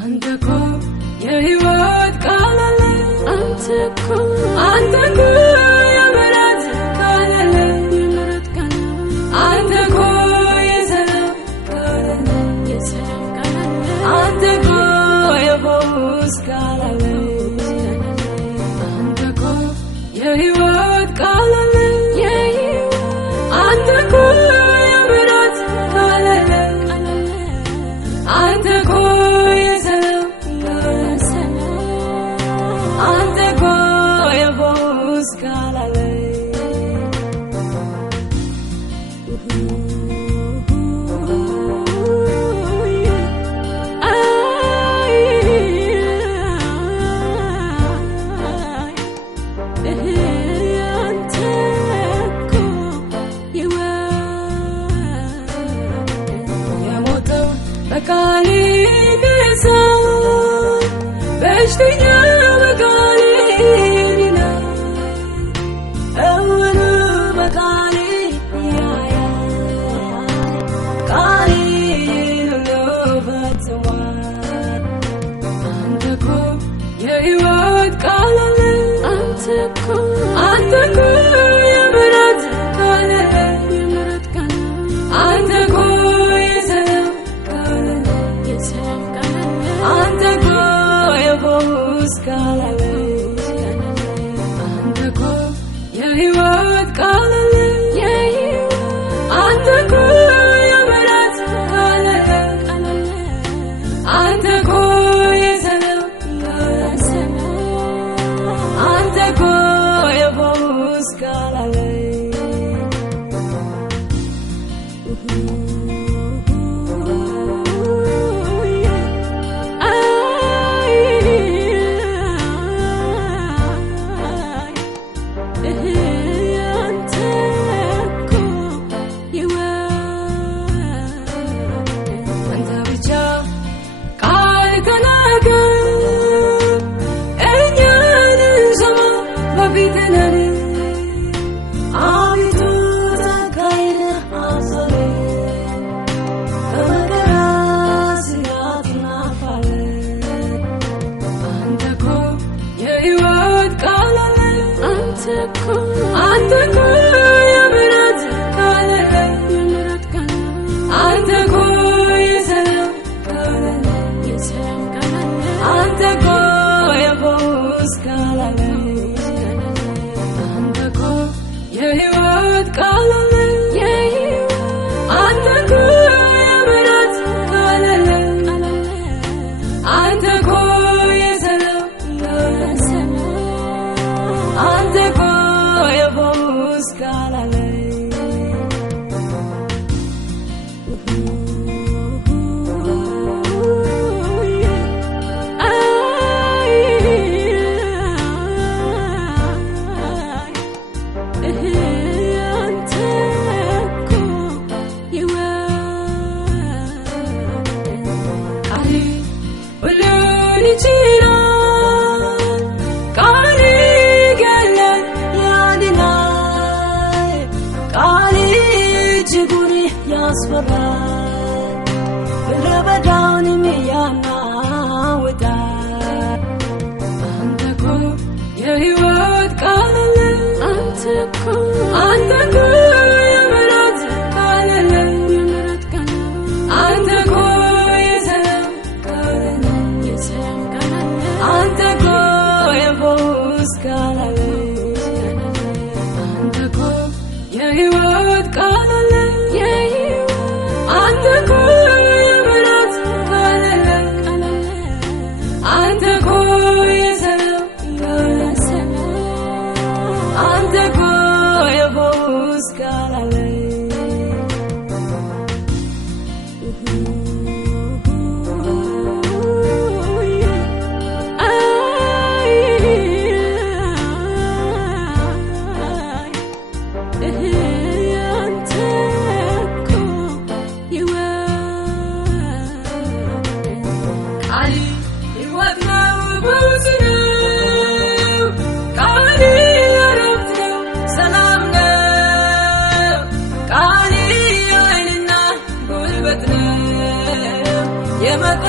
አንተኮ የሕይወት ቃል አለ አንተኮ የምሕረት ቃል አለ አንተኮ የሰላም ቃል አለ አንተኮ የፈውስ ቃል አለ አንተኮ የሕይወት ቃል አለ አንተኮ የምሕረት ቃል አለ አንተኮ የሰላም አንተኮ የፈውስ ቃል አለ በቃሌ ገዛ በሽተኛ በቃሌ ዲና እውር በቃሌ ያያ ቃሌ ሁሉ ፈጽሟል አንተኮ የሕይወት ቃል አለ አንተኮ የምሕረት ቃል አለ አንተኮ አንተኮ የፈውስ ቃል አለ አንተኮ የሕይወት ቃል አለ አንተኮ የምሕረት ቃል አለ አንተኮ የሰላም አንተኮ የፈውስ ቃል አለ አንተኮ የምሕረት ቃል አለ አንተኮ የሰላም ቃል አለ አንተኮ የፈውስ ቃል አለ አንተኮ የሕይወት ቃል አለ አንተኮ የምሕረት ቃል አለ አንተኮ የሰላም አንተኮ የፈውስ ቃል አለ ሁሉን ይችላል ቃል ይገድላል ያድናል ቃል እጅጉን ያስፈራል ምድረ በዳውንም ያናውጣል አንተኮ የሕይወት ቃል አለ አንተኮ የምሕረት ቃል አለ አንተኮ የሰላም አንተኮ የፈውስ ቃል አለ አንተኮ የሕይወት ቃል አለ አንተኮ የምሕረት ቃል አለ አንተኮ የሰላም አንተኮ የፈውስ ቃል አለ የመጣ